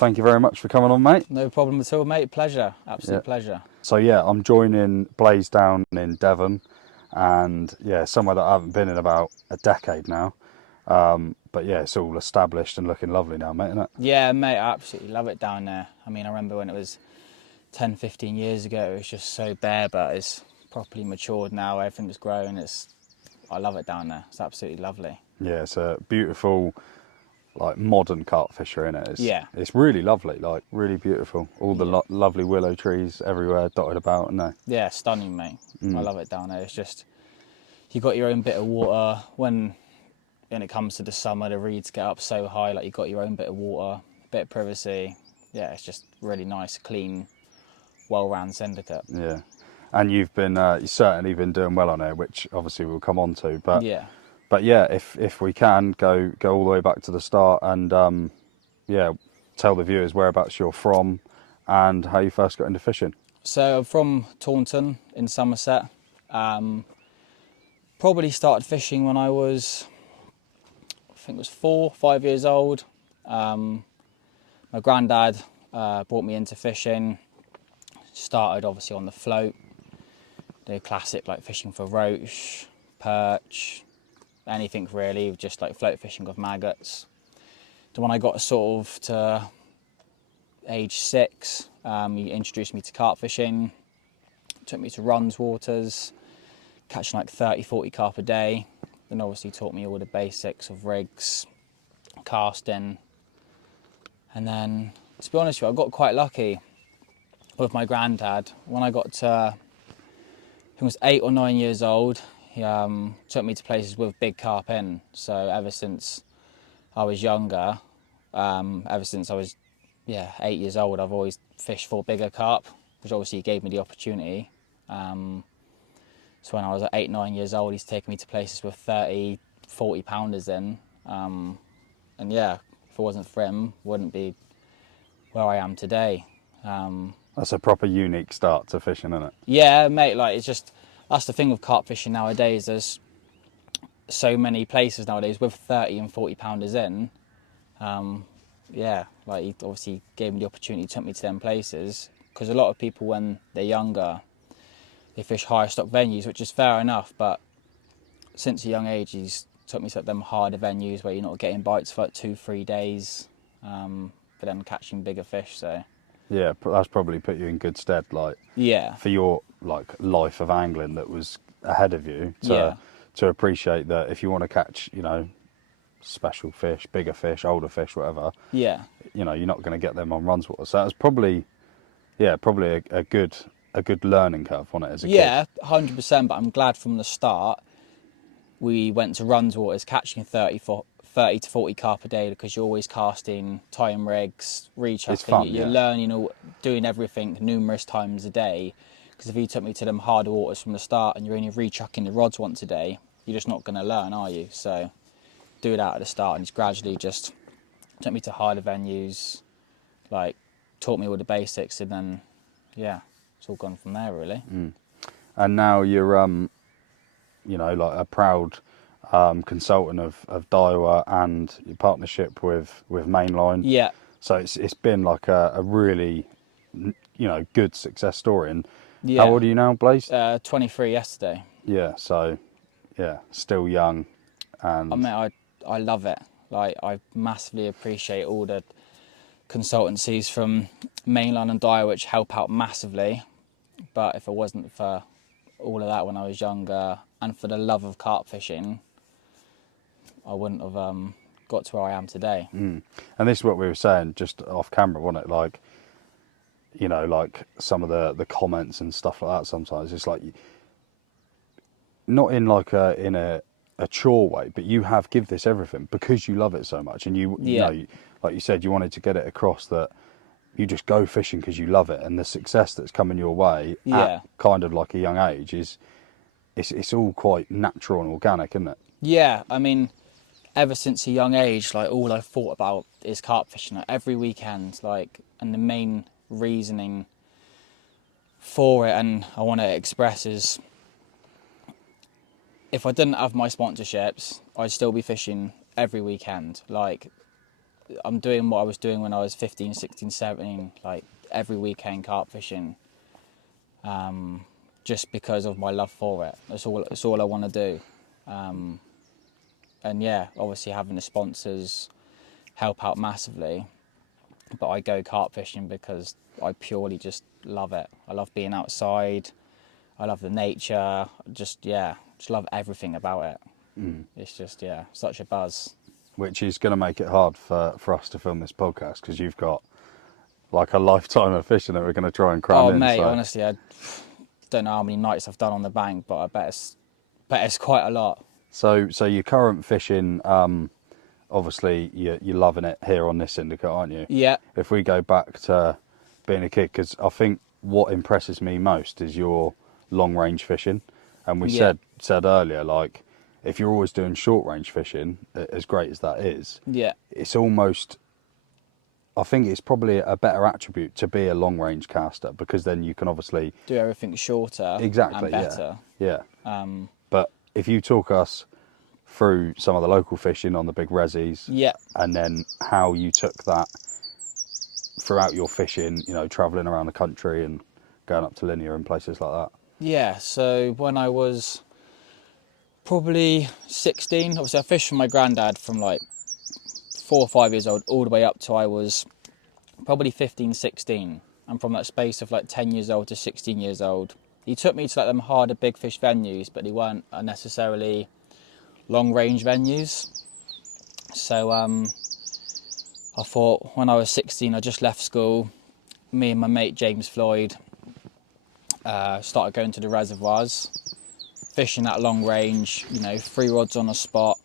thank you very much for coming on, mate. No problem at all, mate. Pleasure. Absolute Yeah. pleasure. So yeah, I'm joining Blaise down in Devon, and yeah, somewhere that I haven't been in about a decade now. But yeah, it's all established and looking lovely now, mate, isn't it? Yeah, mate, I absolutely love it down there. I mean, I remember when it was 10, 15 years ago, it was just so bare, but it's properly matured now. Everything's grown. I love it down there. It's absolutely lovely. Yeah, it's a beautiful, like modern carp fishery, isn't it? Yeah. It's really lovely, like really beautiful. All the Yeah. lovely willow trees everywhere dotted about, and they. Yeah, stunning, mate. I love it down there. It's just, you got your own bit of water. When it comes to the summer, the reeds get up so high, like you got your own bit of water, bit of privacy. Yeah, it's just really nice, clean, well-run syndicate. Yeah, and you've certainly been doing well on here, which obviously we'll come on to. But Yeah. but yeah, if we can go all the way back to the start and yeah, tell the viewers whereabouts you're from and how you first got into fishing. So I'm from Taunton in Somerset. Probably started fishing when I was, I think it was 4, 5 years old. My granddad brought me into fishing. Started obviously on the float. The classic, like fishing for roach, perch, anything really, just like float fishing with maggots. So when I got sort of to age 6, he introduced me to carp fishing, took me to runs waters, catching like 30, 40 carp a day. Then obviously taught me all the basics of rigs, casting. And then, to be honest with you, I got quite lucky with my granddad. When I got to, I think it was 8 or 9 years old, he took me to places with big carp in. So ever since I was younger, ever since I was 8 years old, I've always fished for bigger carp, which obviously gave me the opportunity. So when I was 8, 9 years old, he's taken me to places with 30, 40 pounders in. And yeah, if it wasn't for him, wouldn't be where I am today. That's a proper unique start to fishing, isn't it? Yeah, mate, like it's just, that's the thing with carp fishing nowadays. There's so many places nowadays with 30 and 40 pounders in. Yeah, like he obviously gave me the opportunity, took me to them places, because a lot of people when they're younger, they fish higher stock venues, which is fair enough, but since a young age he's took me to them harder venues where you're not getting bites for like 2-3 days, but then catching bigger fish. So Yeah, that's probably put you in good stead, like yeah, for your like life of angling that was ahead of you yeah, to appreciate that if you want to catch, special fish, bigger fish, older fish, whatever, yeah, you're not going to get them on runs water. So that's probably a good learning curve on it as a kid. yeah, 100%. But I'm glad from the start we went to runs waters catching 30 to 40 carp a day, because you're always casting, tying rigs, rechucking. It's fun, You're yeah. learning, doing everything numerous times a day. Because if you took me to them harder waters from the start and you're only rechucking the rods once a day, you're just not going to learn, are you? So do it out at the start, and he's gradually just took me to harder venues, like taught me all the basics, and then yeah, it's all gone from there really. And now you're like a proud consultant of Daiwa and your partnership with Mainline. Yeah, So it's been like a really good success story. And yeah. how old are you now, Blaise? 23 yesterday. Yeah, so yeah, still young. And I mean, I love it. Like, I massively appreciate all the consultancies from Mainline and Daiwa, which help out massively. But if it wasn't for all of that when I was younger, and for the love of carp fishing, I wouldn't have got to where I am today. and this is what we were saying just off camera, wasn't it? Like, like some of the comments and stuff like that. Sometimes it's like, not in like a chore way, but you have give this everything because you love it so much, and you like you said, you wanted to get it across that you just go fishing because you love it, and the success that's coming your way at kind of like a young age it's all quite natural and organic, isn't it? Yeah, I mean, ever since a young age, like all I've thought about is carp fishing, like, every weekend, like, and the main reasoning for it, and I want to express, is if I didn't have my sponsorships, I'd still be fishing every weekend. Like, I'm doing what I was doing when I was 15, 16, 17, like every weekend carp fishing, just because of my love for it. That's all I want to do. And yeah, obviously having the sponsors help out massively, but I go carp fishing because I purely just love it. I love being outside. I love the nature. Just love everything about it. It's just, such a buzz. Which is going to make it hard for us to film this podcast because you've got like a lifetime of fishing that we're going to try and cram Oh, in. mate, So. honestly, I don't know how many nights I've done on the bank, but I bet it's quite a lot. So your current fishing, obviously you're loving it here on this syndicate, aren't you? Yeah. If we go back to being a kid, because I think what impresses me most is your long range fishing, and we Yeah. said earlier, like if you're always doing short range fishing, as great as that is, Yeah. it's almost, I think it's probably a better attribute to be a long range caster because then you can obviously Do everything shorter exactly and better. yeah. But if you talk us through some of the local fishing on the big resis, Yeah. and then how you took that throughout your fishing, you know, travelling around the country and going up to Linear and places like that. Yeah, so when I was probably 16, obviously I fished for my granddad from like 4 or 5 years old all the way up to I was probably 15, 16. And from that space of like 10 years old to 16 years old, he took me to like them harder big fish venues, but they weren't necessarily long range venues. So I thought when I was 16, I just left school. Me and my mate James Floyd started going to the reservoirs, fishing at long range, you know, 3 rods on a spot,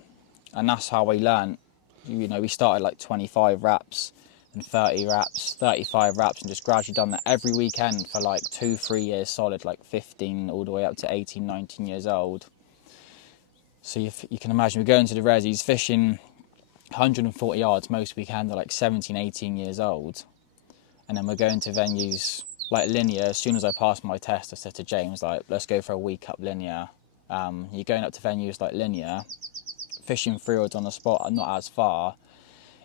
and that's how I learned. You know, we started like 25 wraps and 30 wraps, 35 wraps, and just gradually done that every weekend for like 2-3 years solid, like 15 all the way up to 18, 19 years old. So you can imagine we're going to the resis, fishing 140 yards most weekends at like 17, 18 years old. And then we're going to venues like Linear. As soon as I passed my test, I said to James, like, let's go for a week up Linear. You're going up to venues like Linear, fishing 3 rods on the spot and not as far.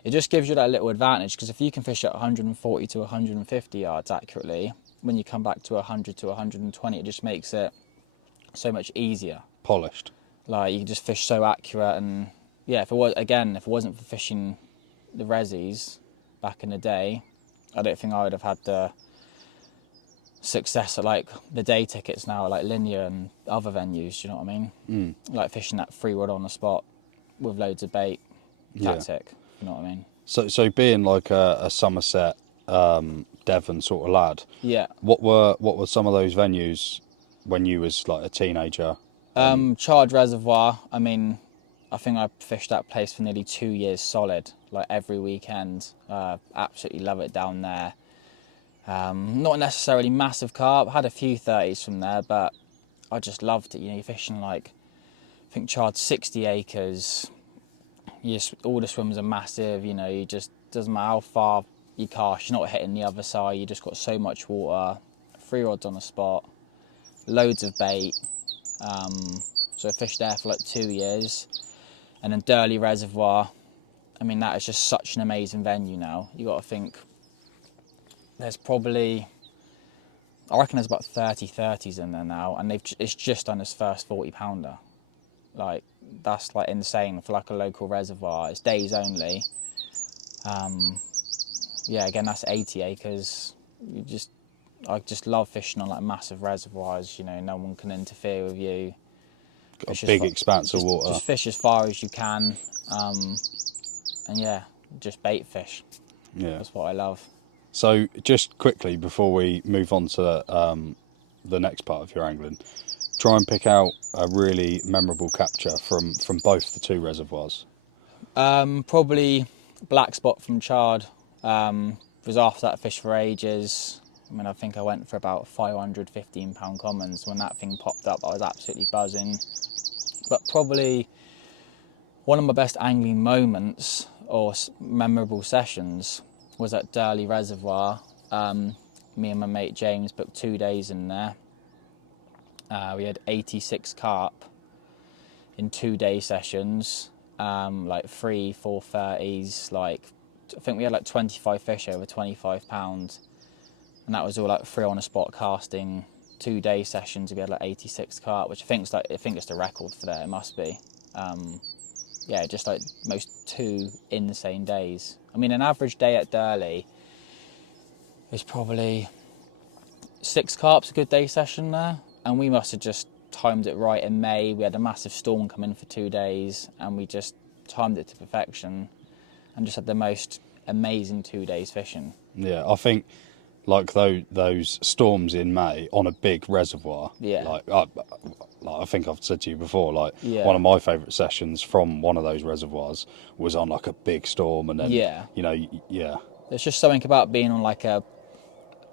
It just gives you that little advantage, because if you can fish at 140 to 150 yards accurately, when you come back to 100 to 120, it just makes it so much easier. Polished. Like, you can just fish so accurate. And yeah, if it wasn't for fishing the resis back in the day, I don't think I would have had the success at like the day tickets now, like Linear and other venues. Do you know what I mean? Like fishing that 3 rod on the spot with loads of bait tactic. You know what I mean? So being like a Somerset, Devon sort of lad. Yeah. What were some of those venues when you was like a teenager? Charred Reservoir. I mean, I think I fished that place for nearly 2 years solid, like every weekend. Absolutely love it down there. Not necessarily massive carp. Had a few 30s from there, but I just loved it. You know, you're fishing like, I think Charred 60 acres. All the swims are massive. You know, you just, doesn't matter how far you cast, you're not hitting the other side. You just got so much water. 3 rods on the spot, loads of bait. So I fished there for like 2 years. And then Durley Reservoir, I mean, that is just such an amazing venue now. You got to think, there's probably, I reckon there's about 30 30s in there now, and it's just done its first 40-pounder. Like, that's like insane for like a local reservoir. It's days only. Yeah, again, that's 80 acres. I just love fishing on like massive reservoirs. You know, no one can interfere with you. Got a big expanse of water. Just fish as far as you can, and yeah, just bait fish. Yeah. That's what I love. So just quickly before we move on to the next part of your angling, try and pick out a really memorable capture from both the 2 reservoirs. Probably black spot from Chard. Was after that fish for ages. I mean, I think I went for about 515-pound commons. When that thing popped up, I was absolutely buzzing. But probably one of my best angling moments or memorable sessions was at Durley Reservoir. Me and my mate James booked 2 days in there. We had 86 carp in 2-day sessions, like 3, 4 30s, like I think we had like 25 fish over 25 pounds, and that was all like free on the spot casting. 2-day sessions, we had like 86 carp, which I think it's the record for that. It must be. Yeah, just like most 2 insane days. I mean, an average day at Durley is probably 6 carps a good day session there, and we must have just timed it right in May. We had a massive storm come in for 2 days, and we just timed it to perfection, and just had the most amazing 2 days fishing. Yeah, I think like those storms in May on a big reservoir. Yeah. Like I think I've said to you before, like Yeah. one of my favourite sessions from one of those reservoirs was on like a big storm, and then Yeah. you know, yeah, There's just something about being on like a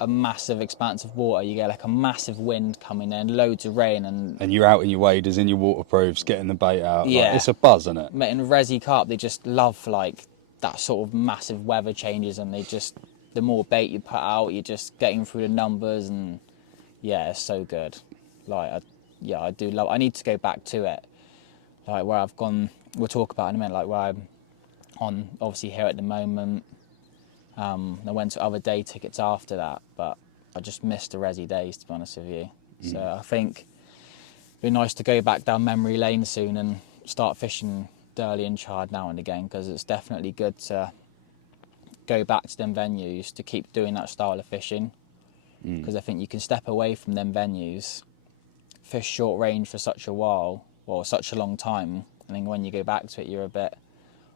massive expanse of water. You get like a massive wind coming in, loads of rain, and you're out in your waders, in your waterproofs, getting the bait out. Like, yeah, it's a buzz, isn't it? mate, and resi carp, they just love like that sort of massive weather changes, and they just, the more bait you put out, you're just getting through the numbers, and yeah, it's so good. Like, I do love. I need to go back to it. Like where I've gone, we'll talk about in a minute. Like where I'm on, obviously here at the moment. I went to other day tickets after that, but I just missed the resi days, to be honest with you. So I think it'd be nice to go back down memory lane soon and start fishing Durley and Chard now and again, because it's definitely good to go back to them venues to keep doing that style of fishing. Because I think you can step away from them venues, fish short range for such a while, or such a long time, and then when you go back to it, you're a bit,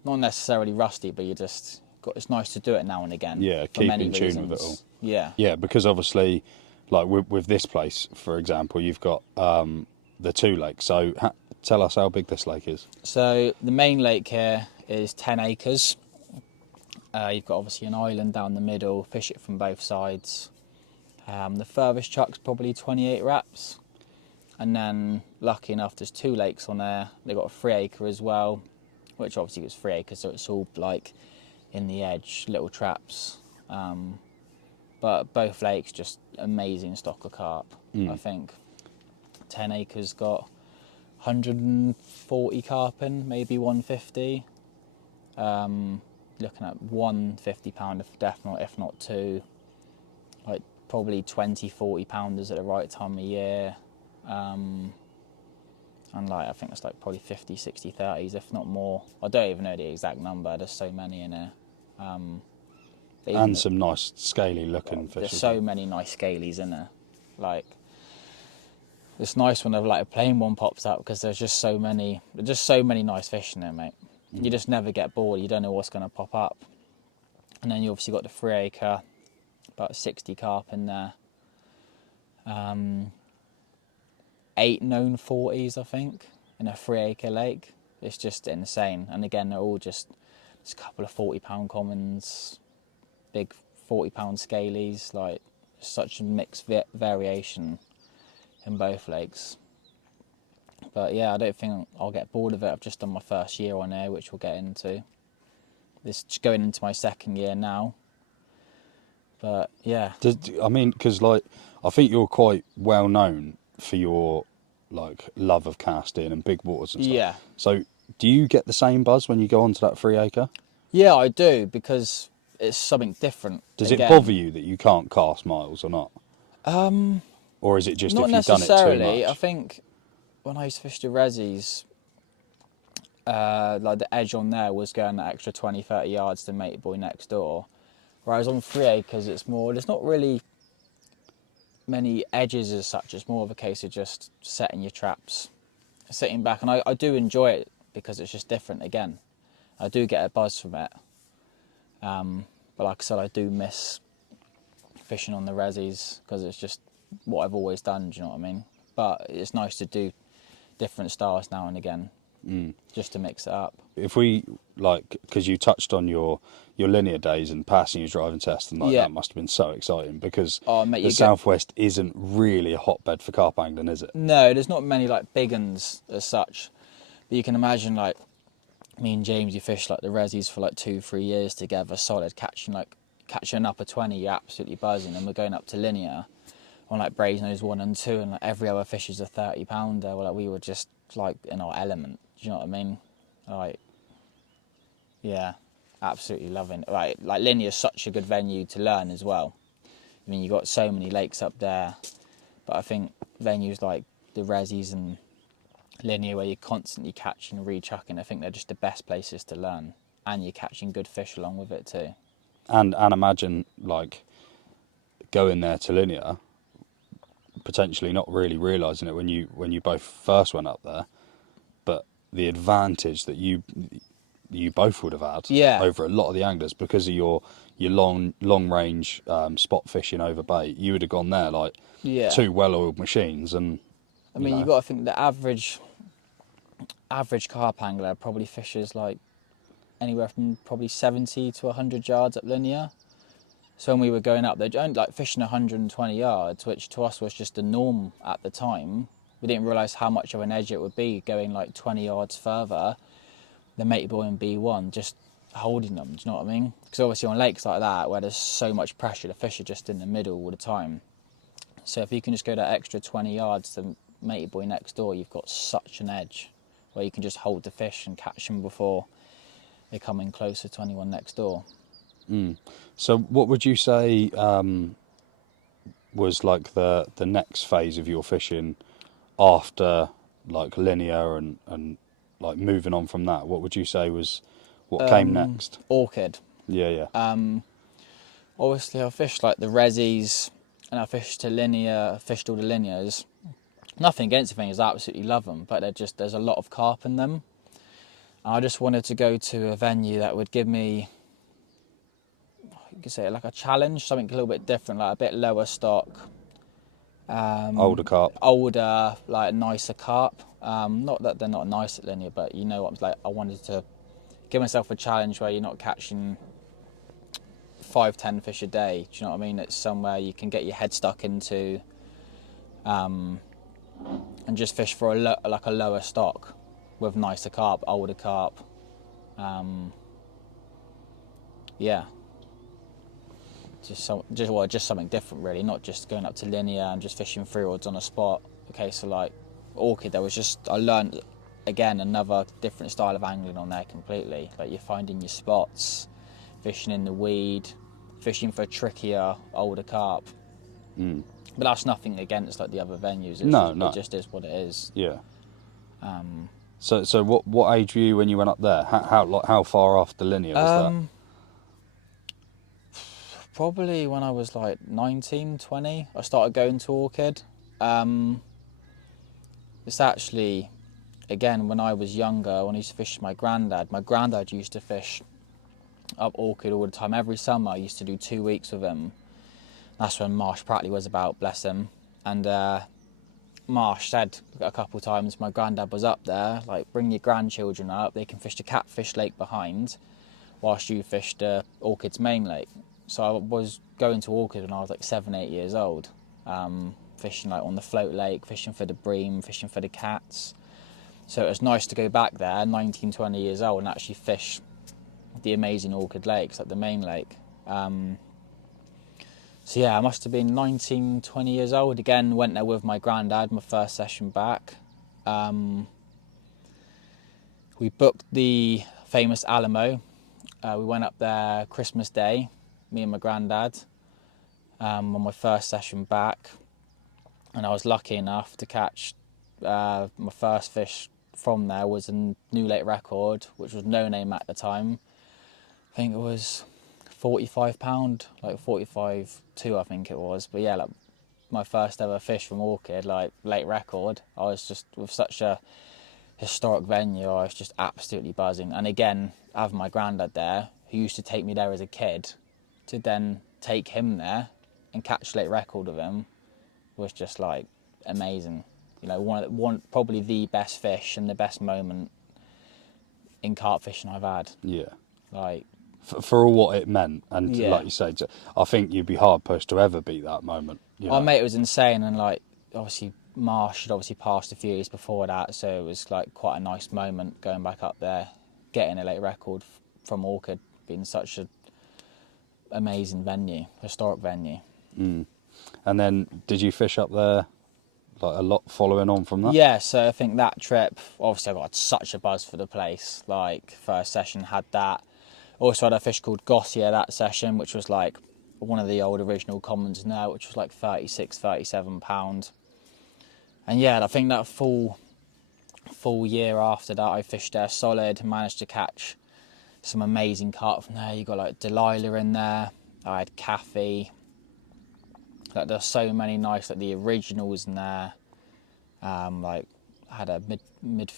not necessarily rusty, but you just it's nice to do it now and again. Yeah, for keep many in tune reasons. with it all. Yeah. Yeah, because obviously, like with this place, for example, you've got the 2 lakes. So tell us how big this lake is. So the main lake here is 10 acres. You've got obviously an island down the middle, fish it from both sides. The furthest chuck's probably 28 wraps. And then, lucky enough, there's 2 lakes on there. They've got a 3 acre as well, which obviously was 3 acres, so it's all like in the edge, little traps. But both lakes, just amazing stock of carp. I think 10 acres got 140 carp in, maybe 150. Looking at 150 pounder for definite, if not 2. Like probably 20-40 pounders at the right time of year. And like I think it's like probably 50-60 30s, if not more. I don't even know the exact number, there's so many in here. And some nice scaly looking fish. There's so many nice scalies in there. Like, it's nice when like a plain one pops up, because there's just so many nice fish in there, mate. You just never get bored. You don't know what's going to pop up. And then you obviously got the 3 acre, about 60 carp in there. 8 known 40s, I think, in a 3 acre lake. It's just insane. And again, they're all just a couple of 40 pound commons, big 40 pound scalies. Like, such a mixed variation in both lakes. But yeah, I don't think I'll get bored of it. I've just done my first year on here, which we'll get into. This is going into my 2nd year now. But yeah. I mean, because like I think you're quite well known for your like love of casting and big waters and stuff. Yeah. So do you get the same buzz when you go onto that 3 acre? Yeah, I do, because it's something different. Does again. it bother you that you can't cast miles or not? Or is it just Not if you've done it too necessarily. much? I think when I used to fish the resis, like the edge on there was going an extra 20-30 yards to mate boy next door. Whereas on 3 acres, it's more, there's not really many edges as such. It's more of a case of just setting your traps, sitting back. And I do enjoy it, because it's just different again. I do get a buzz from it. But like I said, I do miss fishing on the resis, because it's just what I've always done, do you know what I mean? But it's nice to do different styles now and again, just to mix it up. If we, like, because you touched on your linear days and passing your driving test, and like Yeah. that must have been so exciting, because Mate, the southwest isn't really a hotbed for carp angling, is it? No, there's not many like big uns as such. But you can imagine, like, me and James, you fish like the resis for like 2-3 years together, solid, catching an upper 20, you're absolutely buzzing. And we're going up to linear on like Blaise 1 and 2, and like every other fish is a 30 pounder. Well, like, we were just like in our element. Do you know what I mean? Like, yeah. absolutely loving it. Like Linear is such a good venue to learn as well. I mean, you've got so many lakes up there, but I think venues like the Resis and Linear, where you're constantly catching and rechucking, I think they're just the best places to learn, and you're catching good fish along with it too. And imagine like going there to Linear, potentially not really realising it when you both first went up there, but the advantage that you both would have had Yeah. over a lot of the anglers because of your long range spot fishing over bait. You would have gone there like Yeah. two well-oiled machines, and I mean, you've got to think the average carp angler probably fishes like anywhere from probably 70 to 100 yards up Linear. So when we were going up, they'd only like fishing 120 yards, which to us was just the norm at the time. We didn't realise how much of an edge it would be going like 20 yards further. The matey boy in B1 just holding them, do you know what I mean? Because obviously on lakes like that where there's so much pressure, the fish are just in the middle all the time. So if you can just go that extra 20 yards to matey boy next door, you've got such an edge where you can just hold the fish and catch them before they come in closer to anyone next door. So what would you say was like the next phase of your fishing after like Linear and like moving on from that? What would you say was what came next? Orchid. Yeah. Obviously I fished like the Resis and I fished fished all the Linears. Nothing against the things, I absolutely love them, but there's a lot of carp in them. And I just wanted to go to a venue that would give me, you could say, like a challenge, something a little bit different, like a bit lower stock. Older carp. Older, like nicer carp. Not that they're not nice at Linear, but you know what, like I wanted to give myself a challenge where you're not catching 5-10 fish a day. Do you know what I mean? It's somewhere you can get your head stuck into, and just fish for like a lower stock with nicer carp, older carp. Yeah. Just something different, really. Not just going up to Linear and just fishing 3-rods on a spot. Okay, so like Orchid, I learned again another different style of angling on there completely. Like you're finding your spots, fishing in the weed, fishing for trickier, older carp. But that's nothing against like the other venues. It just is what it is. Yeah. So what age were you when you went up there? How far after Linear was that? Probably when I was like 19, 20, I started going to Orchid. It's actually, again, when I was younger, when I used to fish with my granddad used to fish up Orchid all the time. Every summer I used to do 2 weeks with him. That's when Marsh Pratley was about, bless him. And Marsh said a couple of times, my granddad was up there, like, bring your grandchildren up, they can fish the Catfish Lake behind, whilst you fish the Orchid's main lake. So I was going to Orchid when I was like 7, 8 years old, fishing like on the float lake, fishing for the bream, fishing for the cats. So it was nice to go back there, 19, 20 years old, and actually fish the amazing Orchid lakes, like the main lake. So yeah, I must have been 19, 20 years old. Again, went there with my granddad, my first session back. We booked the famous Alamo. We went up there Christmas Day, me and my granddad, on my first session back. And I was lucky enough to catch my first fish from there was a new lake record, which was no name at the time. I think it was £45, like 45.2 I think it was. But yeah, like my first ever fish from Orchid, like late record. I was just, with such a historic venue, I was just absolutely buzzing. And again, having my granddad there, who used to take me there as a kid, to then take him there and catch late record of him was just like amazing. You know, one probably the best fish and the best moment in carp fishing I've had. Yeah. Like, for all what it meant, and yeah. like you say, I think you'd be hard pushed to ever beat that moment. Oh mate, it was insane. And like, obviously Marsh had obviously passed a few years before that, so it was like quite a nice moment going back up there, getting a late record from Orchid, being such an amazing venue, historic venue. And then did you fish up there like a lot following on from that? Yeah, so I think that trip, obviously I got such a buzz for the place. Like, first session had that. Also had a fish called Gossier that session, which was like one of the old original commons now, which was like 36, 37 pound. And yeah, I think that full year after that, I fished there solid, managed to catch some amazing carp from there. You got like Delilah in there, I had Kathy, like there's so many nice, like the originals in there. Like I had a mid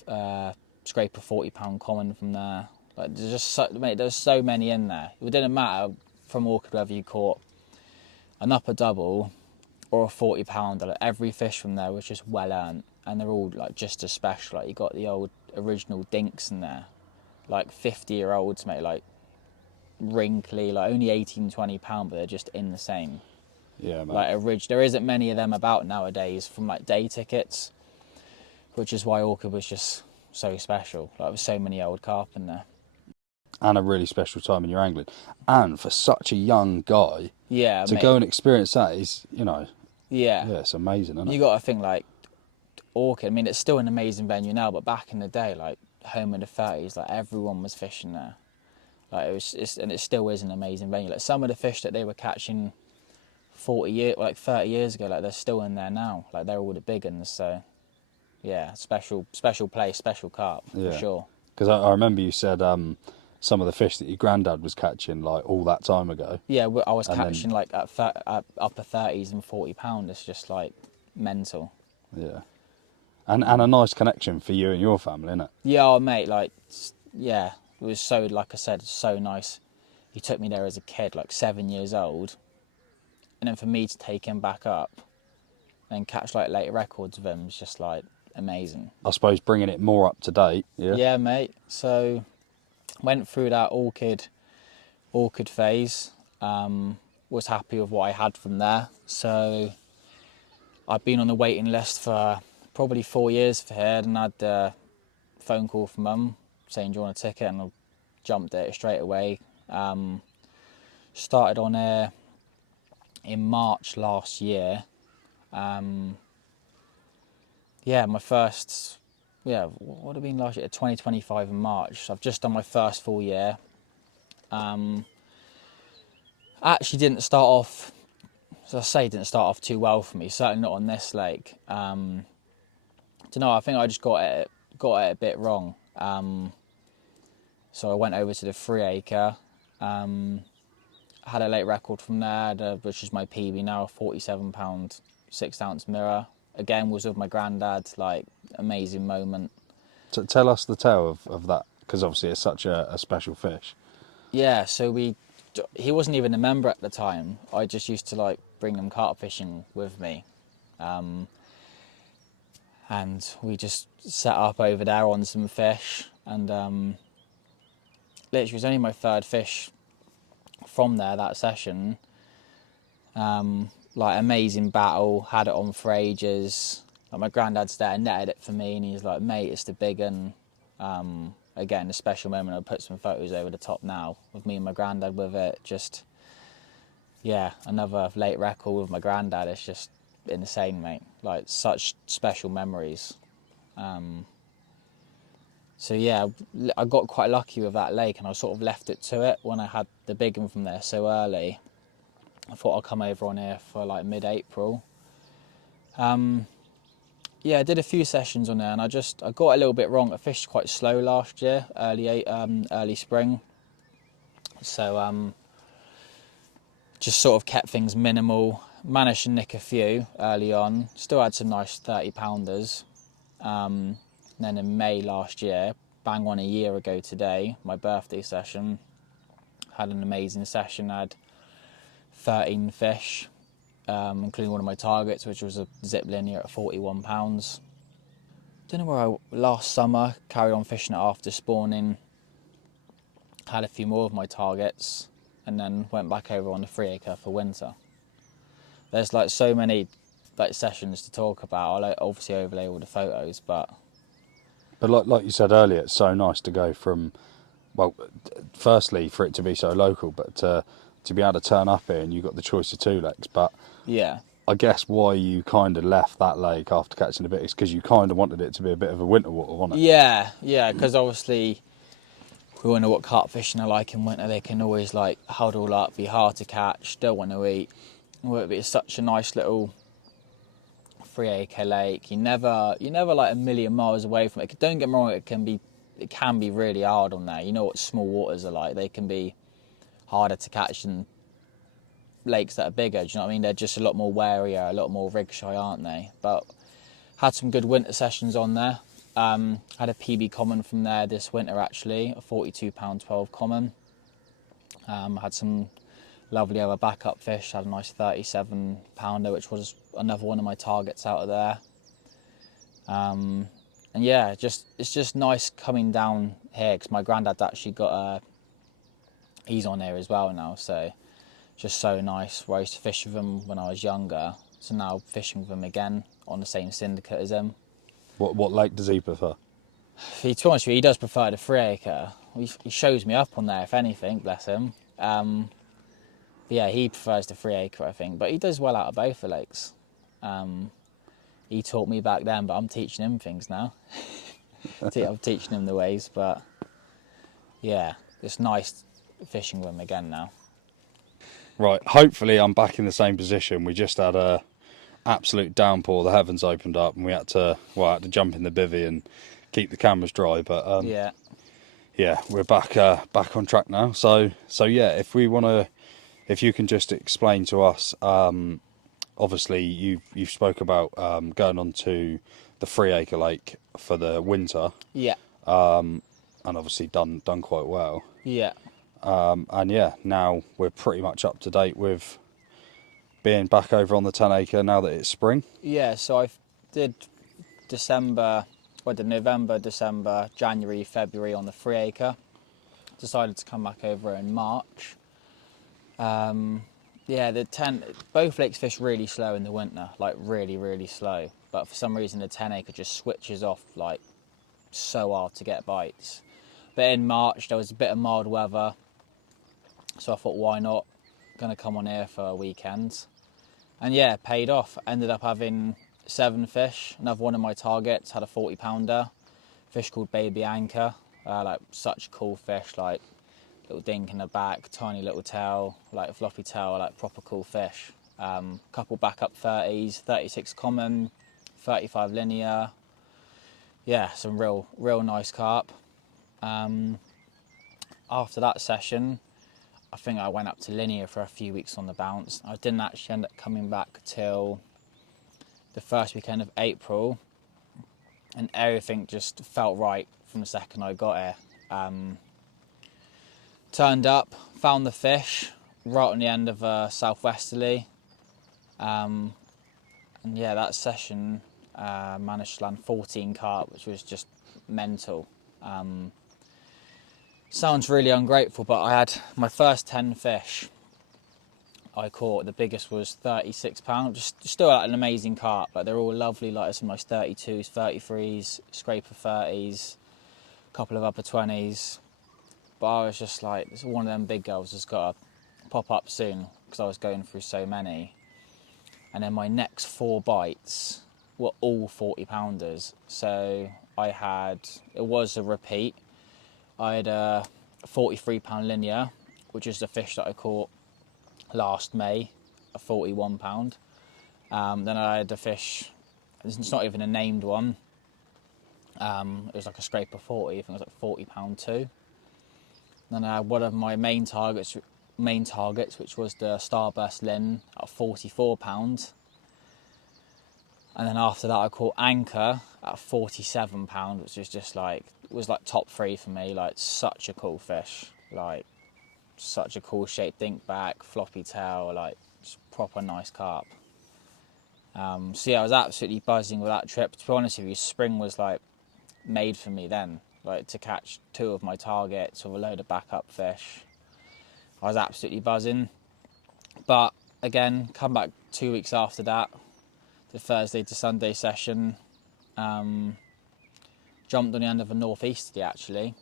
scraper 40-pound common from there. Like there's just so, mate, there's so many in there. It didn't matter from Orchid whether you caught an upper double or a 40-pounder. Like every fish from there was just well earned, and they're all like just as special. Like you got the old original dinks in there, like 50-year-olds, mate, like wrinkly, like only 18, 20 pound, but they're just insane. Yeah, mate. Like there isn't many of them about nowadays from like day tickets, which is why Orchid was just so special. Like with so many old carp in there. And a really special time in your angling. And for such a young guy, Yeah, to mate. go and experience that is, you know, Yeah, it's amazing, isn't it? you got to think like Orchid. I mean, it's still an amazing venue now, but back in the day, like home in the 30s, like everyone was fishing there. Like and it still is an amazing venue. Like some of the fish that they were catching 30 years ago, like they're still in there now. Like they're all the big ones. So yeah, special place, special carp for sure. Because I remember you said some of the fish that your granddad was catching like all that time ago. Yeah, I was And catching like at upper 30s and 40-pound. It's just like mental. Yeah. And a nice connection for you and your family, innit? Yeah, oh, mate, like, yeah, it was so, like I said, so nice. He took me there as a kid, like 7 years old. And then for me to take him back up and catch like late records of him was just like amazing. I suppose bringing it more up to date. Yeah. Yeah, mate. So went through that orchid phase. Was happy with what I had from there. So I've been on the waiting list for probably 4 years for here, and I had a phone call from mum saying, do you want a ticket? And I jumped at it straight away. Started on air in March last year. My first, what would have been last year? 2025 in March. So I've just done my first full year. Actually didn't start off, as I say, didn't start off too well for me. Certainly not on this lake. Don't know. I think I just got it a bit wrong. So I went over to the 3 acre. Had a late record from there, which is my PB now, 47-pound 6-ounce mirror. Again, was with my granddad, like amazing moment. Tell us the tale of that, because obviously it's such a special fish. Yeah, so he wasn't even a member at the time. I just used to like bring him carp fishing with me. And we just set up over there on some fish, and literally it was only my third fish from there that session. Like amazing battle, had it on for ages. Like my granddad's there, netted it for me, and he's like, mate, it's the big one. Again, a special moment. I'll put some photos over the top now with me and my granddad with it. Just, yeah, another late record with my granddad. It's just insane, mate. Like such special memories. So yeah, I got quite lucky with that lake, and I sort of left it to it when I had the big one from there so early. I thought I'll come over on here for like mid-April. Yeah, I did a few sessions on there, and I got a little bit wrong. I fished quite slow last year, early spring. So just sort of kept things minimal. Managed to nick a few early on. Still had some nice 30-pounders. And then in May last year, bang on a year ago today, my birthday session, had an amazing session. I had 13 fish, including one of my targets, which was a zip linear at 41 pounds. Don't know where last summer, carried on fishing it after spawning, had a few more of my targets, and then went back over on the 3 acre for winter. There's like so many like sessions to talk about. I'll obviously overlay all the photos, but like you said earlier, it's so nice to go from, well, firstly for it to be so local, but to be able to turn up here and you got the choice of 2 lakes. But yeah, I guess why you kind of left that lake after catching a bit is because you kind of wanted it to be a bit of a winter water, wasn't it? yeah, because obviously we all know what carp fishing are like in winter. They can always like huddle up, be hard to catch, don't want to eat. It's such a nice little 3-acre lake. You're never like a million miles away from it. Don't get me wrong, it can be really hard on there. You know what small waters are like. They can be harder to catch than lakes that are bigger. Do you know what I mean? They're just a lot more warier, a lot more rig shy, aren't they? But had some good winter sessions on there. Had a PB common from there this winter actually, a 42 pound 12 common. Had some lovely other backup fish. Had a nice 37 pounder, which was another one of my targets out of there. And yeah, it's just nice coming down here because my granddad's actually got he's on here as well now, so just so nice. Where I used to fish with him when I was younger, so now fishing with him again on the same syndicate as him. What lake does he prefer? To be honest with you, he does prefer the 3-acre. He shows me up on there, if anything, bless him. But yeah, he prefers the 3-acre, I think. But he does well out of both the lakes. He taught me back then, but I'm teaching him things now. I'm teaching him the ways, but yeah, it's nice fishing with him again now. Right, hopefully I'm back in the same position. We just had a absolute downpour. The heavens opened up and we had to jump in the bivvy and keep the cameras dry. But yeah, we're back on track now. So yeah, if you can just explain to us, obviously you've spoke about going on to the 3-acre lake for the winter. Yeah. And obviously done quite well. Yeah. And yeah, now we're pretty much up to date with being back over on the 10-acre now that it's spring. Yeah, so I did November, December, January, February on the 3-acre. Decided to come back over in March. Yeah, both lakes fish really slow in the winter, like really, really slow. But for some reason the 10-acre just switches off like so hard to get bites. But in March there was a bit of mild weather, so I thought, why not? Gonna come on here for a weekend. And yeah, paid off. Ended up having 7 fish. Another one of my targets had a 40 pounder. Fish called Baby Anchor. Like such cool fish, like little dink in the back, tiny little tail, like floppy tail, like proper cool fish. Couple backup 30s, 36 common, 35 linear. Yeah, some real nice carp. After that session, I think I went up to linear for a few weeks on the bounce. I didn't actually end up coming back till the first weekend of April, and everything just felt right from the second I got here. Turned up, found the fish right on the end of a southwesterly, and yeah, that session managed to land 14 carp, which was just mental. Sounds really ungrateful, but I had my first 10 fish I caught. The biggest was 36 pounds, just still like an amazing carp. Like they're all lovely, like some nice 32s, 33s, scraper 30s, a couple of upper 20s. But I was just like, this is one of them big girls that's got to pop up soon because I was going through so many. And then my next 4 bites were all 40 pounders. So it was a repeat. I had a 43 pound linear, which is the fish that I caught last May, a 41 pound. Then I had a fish, it's not even a named one. It was like a scraper 40, I think it was like 40 pound too. Then I had one of my main targets, which was the Starburst Lin at 44 pound. And then after that I caught Anchor at 47 pound, which was just like, it was like top 3 for me. Like such a cool fish, like such a cool shape, dink back, floppy tail, like just proper nice carp. So yeah, I was absolutely buzzing with that trip. To be honest with you, spring was like made for me then, like to catch 2 of my targets with a load of backup fish. I was absolutely buzzing. But again, come back 2 weeks after that, the Thursday to Sunday session, jumped on the end of a northeasterly actually.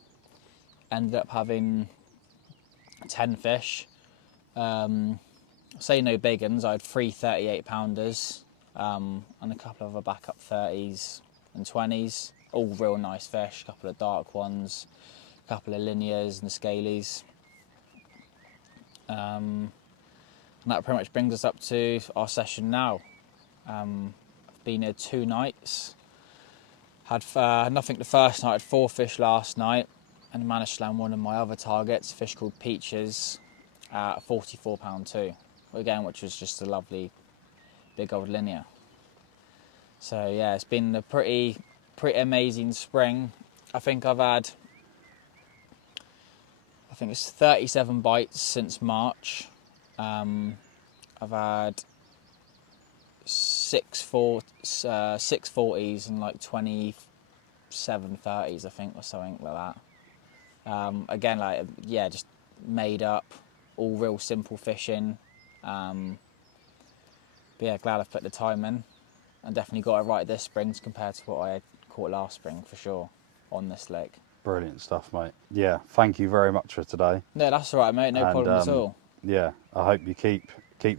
Ended up having 10 fish. Say no big uns. I had 3 38 pounders and a couple of other backup 30s and 20s. All real nice fish, a couple of dark ones, a couple of linears and the scalies. And that pretty much brings us up to our session now. I've been here 2 nights. Had nothing the first night, had 4 fish last night, and managed to land one of my other targets, a fish called Peaches, at a 44 pound too. Again, which was just a lovely big old linear. So yeah, it's been a pretty amazing spring. I think it's 37 bites since March. I've had 6 40s and like 27 30s, I think, or something like that. Again, like, yeah, just made up, all real simple fishing. But yeah, glad I've put the time in, and definitely got it right this spring compared to what I had caught last spring for sure on this lake. Brilliant stuff, mate. Yeah, thank you very much for today. No, that's all right, mate. No problem at all. Yeah, I hope you keep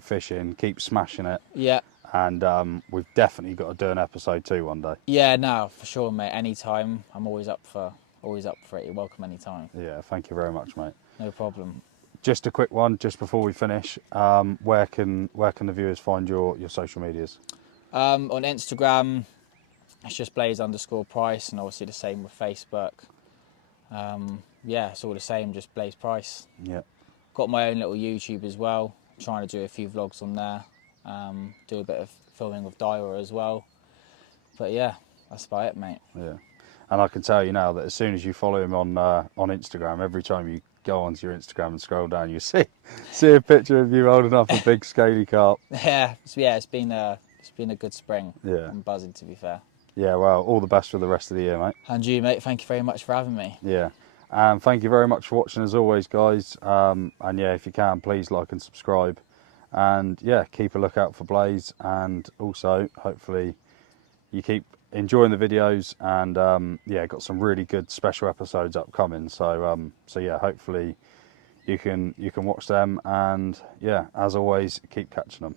fishing, keep smashing it. Yeah. And we've definitely got to do an episode 2 one day. Yeah, no, for sure, mate. Anytime. I'm always up for it. You're welcome anytime. Yeah, thank you very much, mate. No problem. Just a quick one, just before we finish. Where can the viewers find your social medias? On Instagram, it's just Blaise_Price, and obviously the same with Facebook. Yeah, it's all the same, just Blaise Price. Yeah. Got my own little YouTube as well. Trying to do a few vlogs on there. Do a bit of filming with Daiwa as well. But yeah, that's about it, mate. Yeah. And I can tell you now that as soon as you follow him on Instagram, every time you go onto your Instagram and scroll down, you see a picture of you holding up a big scaly carp. Yeah, it's been a good spring. Yeah. I'm buzzing, to be fair. Yeah, well, all the best for the rest of the year, mate. And you, mate, thank you very much for having me. Yeah. And thank you very much for watching as always, guys. And yeah, if you can, please like and subscribe. And yeah, keep a lookout for Blaise. And also, hopefully, you keep enjoying the videos. And yeah, got some really good special episodes upcoming. So yeah, hopefully you can watch them. And yeah, as always, keep catching them.